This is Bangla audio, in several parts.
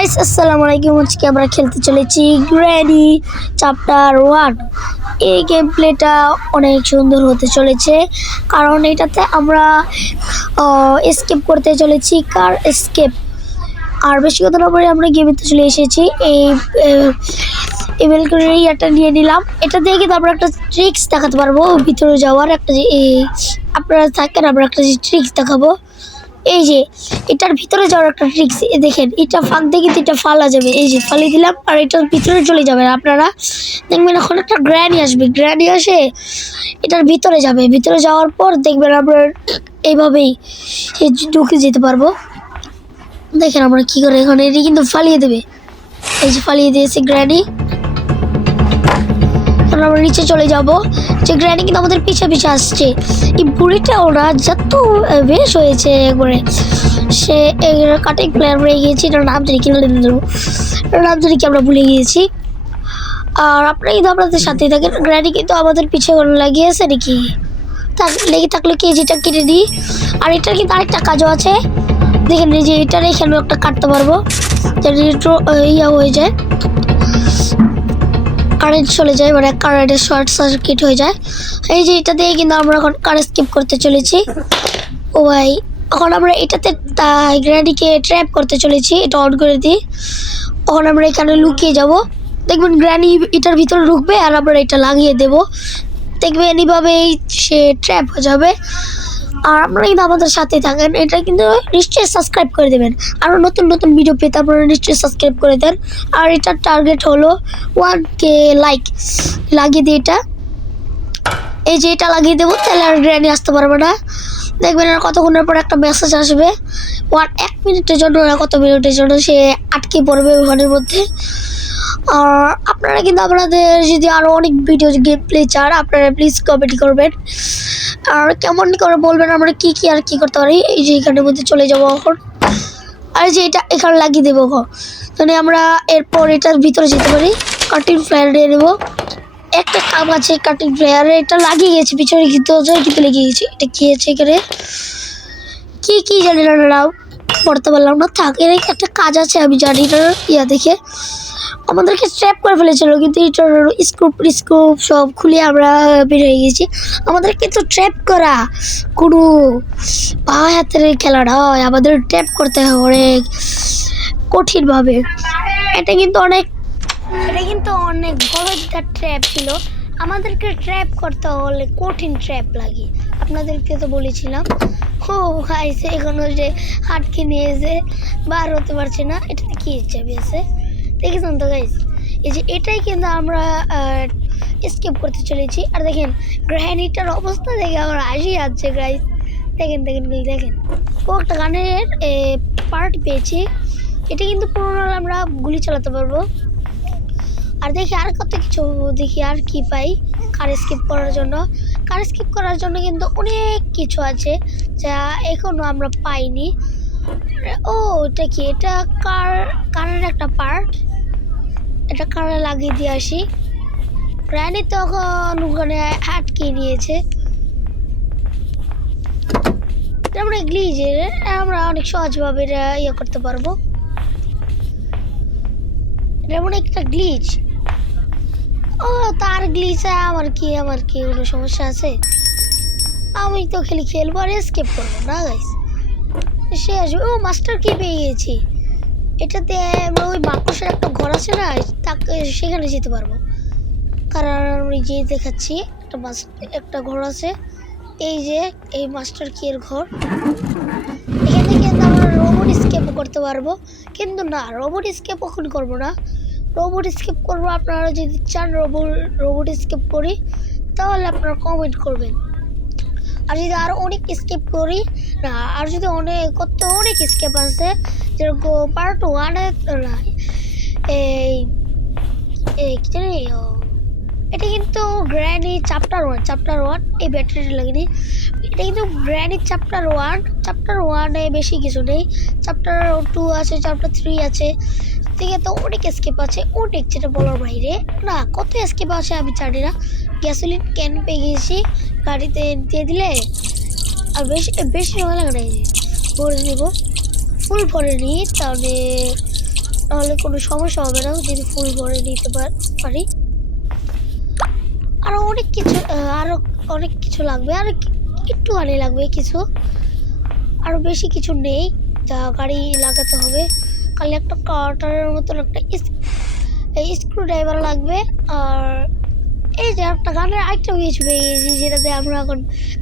গাইস আসসালামু আলাইকুম। আজকে আমরা খেলতে চলেছি গ্র্যানি চ্যাপ্টার 1। এই গেম প্লেটা অনেক সুন্দর হতে চলেছে, কারণ এটাতে আমরা এসকেপ করতে চলেছি, কার এসকেপ। আর বেশি কথা না বলে আমরা গেমেতে চলে এসেছি। এই ব্যালকনিটা নিয়ে নিলাম। এটা দিয়ে কিন্তু আমরা একটা ট্রিক্স দেখাতে পারবো ভিতরে যাওয়ার। একটা যে আপনারা থাকেন, আমরা একটা যে ট্রিক্স দেখাবো। এই যে এটার ভিতরে যাওয়ার একটা ট্রিক্স দেখেন, এটা ফাঁক দিয়ে কিন্তু এটা ফালা যাবে। এই যে ফালিয়ে দিলাম আর এটার ভিতরে চলে যাবেন। আপনারা দেখবেন এখন একটা গ্র্যানি আসবে, গ্র্যানি আসে এটার ভিতরে যাবে। ভিতরে যাওয়ার পর দেখবেন আমরা এইভাবেই ঢুকে যেতে পারবো। দেখেন আমরা কি করে এখন এটি কিন্তু ফালিয়ে দেবে। এই যে ফালিয়ে দিয়েছে গ্র্যানি। আমরা নিচে চলে যাব। যে গ্র্যানি কিন্তু আমাদের পিছে পিছে আসছে। এই বুড়িটা ওরা যত বেশ হয়েছে একবারে। সে কাটিং প্লেয়ার হয়ে গিয়েছি, এটার নাম জানি কিনে দেবো, নাম জানি কি আমরা ভুলে গিয়েছি। আর আপনারা কিন্তু আপনাদের সাথেই থাকেন। গ্র্যানি কিন্তু আমাদের পিছে লাগিয়েছে নাকি লেগে থাকলে কি যেটা কেটে দিই। আর এটার কিন্তু আরেকটা কাজও আছে, দেখেন এই যে এটার এখানে একটা কাটতে পারবো, ইয়া হয়ে যায়, কারেন্ট চলে যায়, মানে কারেন্টের শর্ট সার্কিট হয়ে যায়। এই যে এটা দিয়ে কিন্তু আমরা এখন কারেন্ট স্কিপ করতে চলেছি। ও ভাই, এখন আমরা এটাতে গ্র্যানিকে ট্র্যাপ করতে চলেছি। এটা অন করে দিই। এখন আমরা এখানে লুকিয়ে যাব। দেখবেন গ্র্যানি এটার ভিতরে ঢুকবে আর আমরা এটা লাগিয়ে দেব। দেখবেন এইভাবেই সে ট্র্যাপ হয়ে যাবে। আর আপনারা কিন্তু আমাদের সাথে থাকেন। এটা কিন্তু নিশ্চয়ই সাবস্ক্রাইব করে দেবেন। আরও নতুন নতুন ভিডিও পেতে আপনারা নিশ্চয়ই সাবস্ক্রাইব করে দেন। আর এটার টার্গেট হলো 1K লাইক লাগিয়ে দিই। এটা এই যে এটা লাগিয়ে দেবো, তাহলে আর গ্র্যানি আসতে পারবে না। দেখবেন আর কতক্ষণের পর একটা মেসেজ আসবে, 1 মিনিটের জন্য না কত মিনিটের জন্য সে আটকে পড়বে ওখানের মধ্যে। আর আপনারা কিন্তু আপনাদের যদি আরও অনেক ভিডিও গেম প্লে চান, আপনারা প্লিজ কমেন্ট করবেন। আর কেমন করে বলবেন আমরা কি কি আর কি করতে পারি। এই যে এখানের মধ্যে চলে যাবো এখন। আর যে এটা এখানে লাগিয়ে দেবো, মানে আমরা এরপর এটার ভিতরে যেতে পারি। কাটিং প্লেয়ার নিয়ে নেবো। একটা কাম আছে কাটিং প্লেয়ারে, এটা লাগিয়ে গেছে পিছনে কিন্তু লেগে গেছে। এটা কি আছে এখানে, কি জানি না, পড়তে পারলাম না। থাক, এর একটা কাজ আছে আমি জানি না। ইয়া দেখে আমাদেরকে ট্র্যাপ করে ফেলেছিল, কিন্তু এটার স্কোপ সব খুলে আমরা বের হয়ে গেছি। আমাদের কিন্তু ট্র্যাপ করা কোনো পা হাতের খেলা নয়, আমাদের ট্র্যাপ করতে হয় অনেক কঠিনভাবে। এটা কিন্তু অনেক বড় একটা ট্র্যাপ ছিল। আমাদেরকে ট্র্যাপ করতে হলে কঠিন ট্র্যাপ লাগে, আপনাদেরকে তো বলেছিলাম। ও খাইছে এখনো যে আটকে নিয়েছে, বার হতে পারছে না। এটাতে কি চাবি আছে দেখেছেন তো গাইস। এই যে এটাই কিন্তু আমরা স্কিপ করতে চলেছি। আর দেখেন গ্র্যানিটার অবস্থা দেখে আমার হাসি আসছে গাইস। দেখেন ও একটা গানের পার্ট পেয়েছি। এটা কিন্তু পুরোনো আমরা গুলি চালাতে পারবো। আর দেখি আর কত কিছু, দেখি আর কি পাই কার স্কিপ করার জন্য। কার স্কিপ করার জন্য কিন্তু অনেক কিছু আছে যা এখনো আমরা পাইনি। ও এটা কি, এটা কারের একটা পার্ট, এটা কারে লাগিয়ে দিয়ে আসি। গ্র্যানি তখন ওখানে আটকে নিয়েছে। আমরা গ্লিজে আমরা অনেক সহজভাবে ইয়ে করতে পারবো। যেমন একটা গ্লিচ, ও তার গ্লিচ। আমার কি কোনো সমস্যা আছে? আমি তো খেলবো আর স্কেপ করবো না গাইস। সে আসবে। ও মাস্টার কি পেয়ে গেছি। এটাতে আমরা ওই বাক্সের একটা ঘর আছে না, তাকে সেখানে যেতে পারবো। কারণ আমি যে দেখাচ্ছি একটা ঘর আছে। এই যে এই মাস্টার কি এর ঘর। এখানে কিন্তু আমরা রোবট স্কেপও করতে পারবো, কিন্তু না রোবট স্কেপ কখন করবো না। রোবট স্কেপ করবো আপনারা যদি চান রোবট স্কেপ করি, তাহলে আপনারা কমেন্ট করবেন। আর যদি আরও অনেক স্কেপ করি না, আর যদি অনেক স্কেপ আছে, যেরকম পার্ট 1-এ না, এই কি জানি, এটা কিন্তু গ্র্যানি চ্যাপ্টার 1 এই ব্যাটারিটা লাগেনি। এটা কিন্তু গ্র্যানি চ্যাপ্টার 1-এ বেশি কিছু নেই। চ্যাপ্টার 2 আছে, চ্যাপ্টার 3 আছে। ঠিক আছে, তো অনেক স্কেপ আছে, অনেক, যেটা বলার বাইরে না। কত স্কেপ আছে আমি জানি না। গ্যাসোলিন ক্যান পেয়ে গেছি, গাড়িতে দিয়ে দিলে আর বেশি সময় লাগে না। ভরে নেব, ফুল ভরে নিই, তাহলে তাহলে কোনো সমস্যা হবে না যদি ফুল ভরে নিতে পারি। আরো অনেক কিছু আরো অনেক কিছু লাগবে, আর একটুখানি লাগবে কিছু, আরো বেশি কিছু নেই যা গাড়ি লাগাতে হবে। খালি একটা কাটারের মতন একটা স্ক্রু ড্রাইভার লাগবে। আর এই যে একটা গানের আইটেম কিছু পেয়ে গেছি, যেটাতে আমরা এখন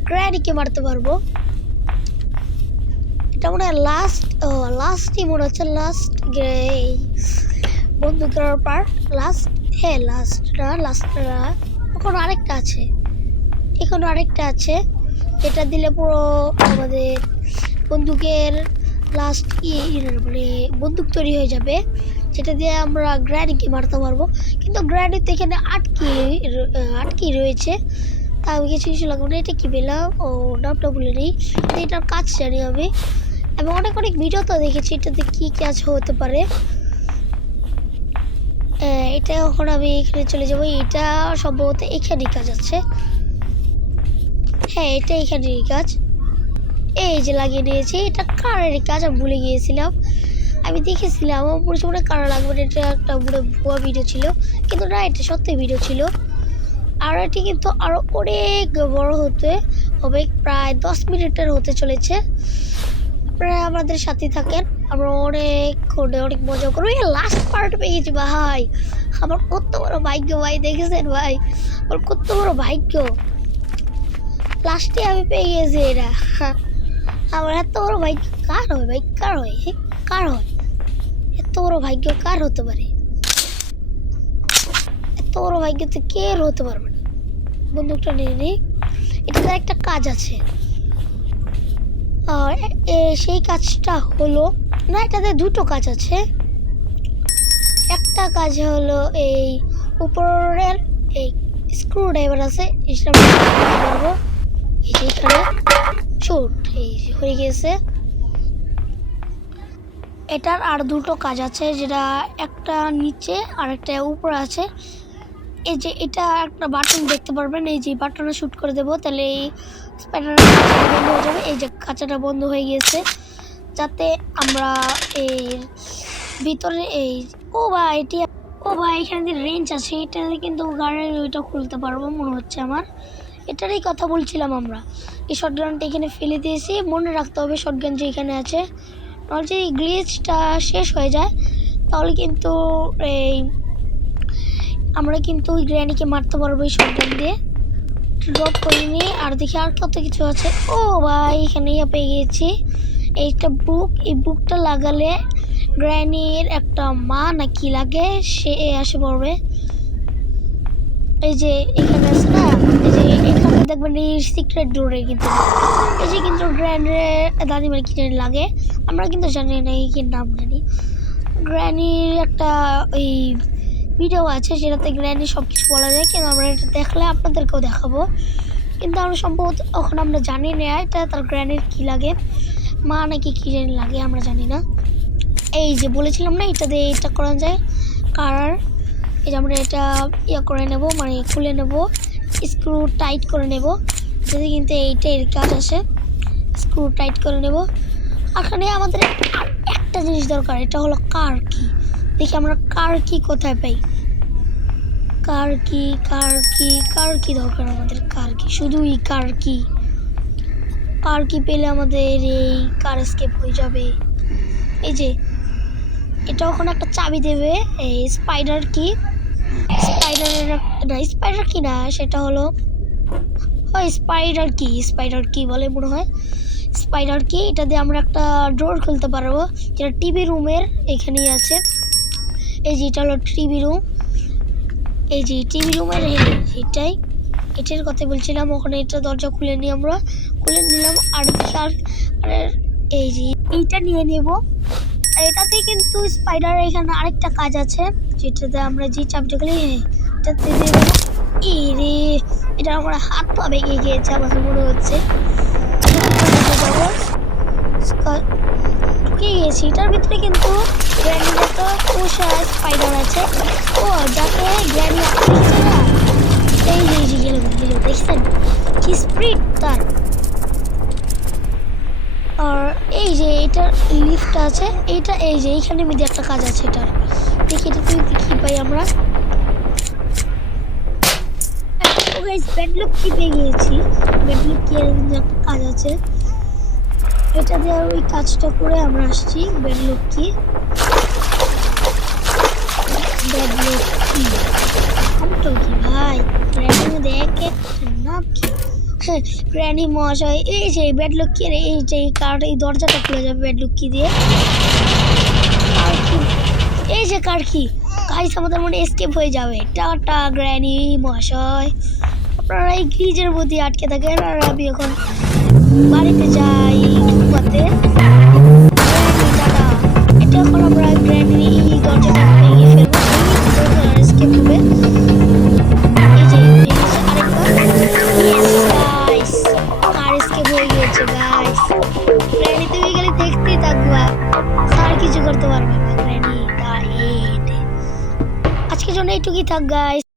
গ্র্যানিকে মারতে পারবো। এটা মনে হয় লাস্টই মনে হচ্ছে, লাস্ট বন্দুকের পার্ট লাস্ট। হ্যাঁ লাস্ট না, এখন আরেকটা আছে, যেটা দিলে পুরো আমাদের বন্দুকের লাস্ট মানে বন্দুক তৈরি হয়ে যাবে, যেটা দিয়ে আমরা গ্র্যানিকে মারতে পারবো। কিন্তু গ্র্যানি তো এখানে আটকে রয়েছে, তা আমি কিছু লাগবে না। এটা কি পেলাম, ও নামটা ভুলে নেই, এটার কাজ জানি আমি, অনেক ভিডিও তো দেখেছি এটাতে কি কাজ হতে পারে। এটা এখন আমি এখানে চলে যাবো। এটা সম্ভবত এখানেই কাজ আছে। হ্যাঁ, এটা এখানেরই কাজ। এই যে লাগিয়ে নিয়েছি, এটা কারের কাজ আমি ভুলে গিয়েছিলাম। আমি দেখেছিলাম আমার মনে কারা লাগবে, এটা একটা পুরো ভুয়া ভিডিও ছিল, কিন্তু না, এটা সত্যি ভিডিও ছিল। আর এটি কিন্তু আরো অনেক বড় হতে হবে, প্রায় 10 মিনিটের হতে চলেছে। আপনারা আমাদের সাথে থাকেন, আমরা অনেক মজা করবো। এই লাস্ট পার্ট পেয়ে গেছি ভাই, আমার কত বড় ভাগ্য ভাই, দেখেছেন ভাই আমার কত বড় ভাগ্য, লাস্টে আমি পেয়ে গেছি এটা। আমার এত বড় ভাগ্য কার হয় ভাই, কার হয় এত বড় ভাগ্য, কার হতে পারে এত বড় ভাগ্য? তো কে হতে পারবে না। বন্দুকটা নিয়ে নিই, এটাতে একটা কাজ আছে। আর সেই কাজটা হলো না, এটাতে দুটো কাজ আছে। একটা কাজ হলো এই উপরের এই স্ক্রু ড্রাইভার আছে, এটা পারবো। এই যে এখানে ছোট এই হয়ে গেছে। এটার আর দুটো কাজ আছে, যেটা একটা নিচে আর একটা উপরে আছে। এই যে এটা একটা বাটন দেখতে পারবেন, এই যে বাটনে শুট করে দেবো, তাহলে এই স্পাইডার বন্ধ হয়ে যাবে। এই যে কাঁচাটা বন্ধ হয়ে গিয়েছে, যাতে আমরা এর ভিতরে ভাই এখানে রেঞ্জ আছে, এটাতে কিন্তু গাড়ির ওইটা খুলতে পারবো মনে হচ্ছে আমার। এটারই কথা বলছিলাম আমরা। এই শটগানটা এখানে ফেলে দিয়েছি, মনে রাখতে হবে শটগান যে এখানে আছে, নাহলে যদি গ্লিচটা শেষ হয়ে যায় তাহলে কিন্তু আমরা কিন্তু ওই গ্র্যানিকে মারতে পারবো এই শটগান দিয়ে। ড্রপ করে নিয়ে আর দেখি আর কত কিছু আছে। ও ভাই এখানে পেয়ে গিয়েছি এইটা বুক, এই বুকটা লাগালে গ্র্যানির একটা মা নাকি লাগে, সে আসে পড়বে। এই যে এখানে আছে না, এই যে এখানে দেখবেন এই সিক্রেট ডোরে কিন্তু এই যে কিন্তু গ্র্যান্ডের দাদিমার কি জানি লাগে, আমরা কিন্তু জানি না এই কি নাম জানি। গ্র্যানির একটা ওই ভিডিও আছে, যেটাতে গ্র্যানির সব কিছু বলা যায়, কিন্তু আমরা এটা দেখলে আপনাদেরকেও দেখাবো। কিন্তু আমরা সম্ভবত এখন আমরা জানি না এটা তার গ্র্যানির কী লাগে, মা নাকি কী জানি লাগে, আমরা জানি না। এই যে বলেছিলাম না এটা দিয়ে এটা করা যায় কারার, এই যে আমরা এটা করে নেব, মানে খুলে নেব, স্ক্রু টাইট করে নেব, যদি কিন্তু এইটা এর কাজ আসে। স্ক্রু টাইট করে নেব। এখানে আমাদের একটা জিনিস দরকার, এটা হলো কার কি। দেখি আমরা কার কি কোথায় পাই। কার কি দরকার আমাদের, কার কি, শুধুই কার কি পেলে আমাদের এই কার এসকেপ হয়ে যাবে। এই যে এটা ওখানে একটা চাবি দেবে, এই স্পাইডার কি না, সেটা হলো স্পাইডার কি বলে মনে হয়, স্পাইডার কি। এটা দিয়ে আমরা একটা ডোর খুলতে পারবো, যেটা টিভি রুমের এখানেই আছে। এই যে এটা হলো টিভি রুম, এই যে টিভি রুমের এটার কথা বলছিলাম। ওখানে এটা দরজা খুলে নিলাম। আর এই যে এইটা নিয়ে নেব। আর এটাতে কিন্তু স্পাইডার এখানে আরেকটা কাজ আছে, যেটাতে আমরা যে চাবিটা খুলি এটাতে দিয়ে দেবো। এটা আমার হাত পা ভেঙে গিয়েছে আমার মনে হচ্ছে। ঢুকে গিয়েছি এটার ভিতরে, কিন্তু গ্র্যানির একটা স্পাইডার আছে, ও যাকে গ্র্যানি দেখছে না। এই যে গেল দেখছেন কি স্পিড তার। আর এই যে এটা লিফট আছে, এটা এই যে এইখানে মধ্যে একটা কাজ আছে। এটা দেখি এটা তুই কি পাই আমরা। ও গাইস ব্যাডলক কি পেয়ে গিয়েছি। ব্যাডলক কি এর মধ্যে একটা কাজ আছে, এটা দিয়ে ওই কাজটা করে আমরা আসছি। ব্যাডলক কি ব্যাডলক কি আমটো কি ভাই গ্র্যানি দেখ একটা নাম কি। হ্যাঁ গ্র্যানি মহাশয় এই যে ব্যাডলক কি রে, এই যে কার এই দরজাটা খুলে যাবে ব্যাডলক কি দিয়ে। আর কি এই যে কার কি গাইস আমাদের মনে এসকেপ হয়ে যাবে। টাটা গ্র্যানি মহাশয়, আপনারা এই গ্রিজের মধ্যে আটকে থাকেন আর আমি এখন বাড়িতে যাই ঘুমাতে। টাটা। এটা এখন আমরা গ্র্যানি দরজাটা ভেঙে ফেলবো, এসকেপ হবে। এই যে গাইস কার এসকেপ হয়ে গিয়েছে গাইস। গ্র্যানি তুমি গেলে দেখতেই থাকবা, আর কিছু করতে পারবে না গ্র্যানি। আজকের জন্য এইটুকুই থাক গাইস।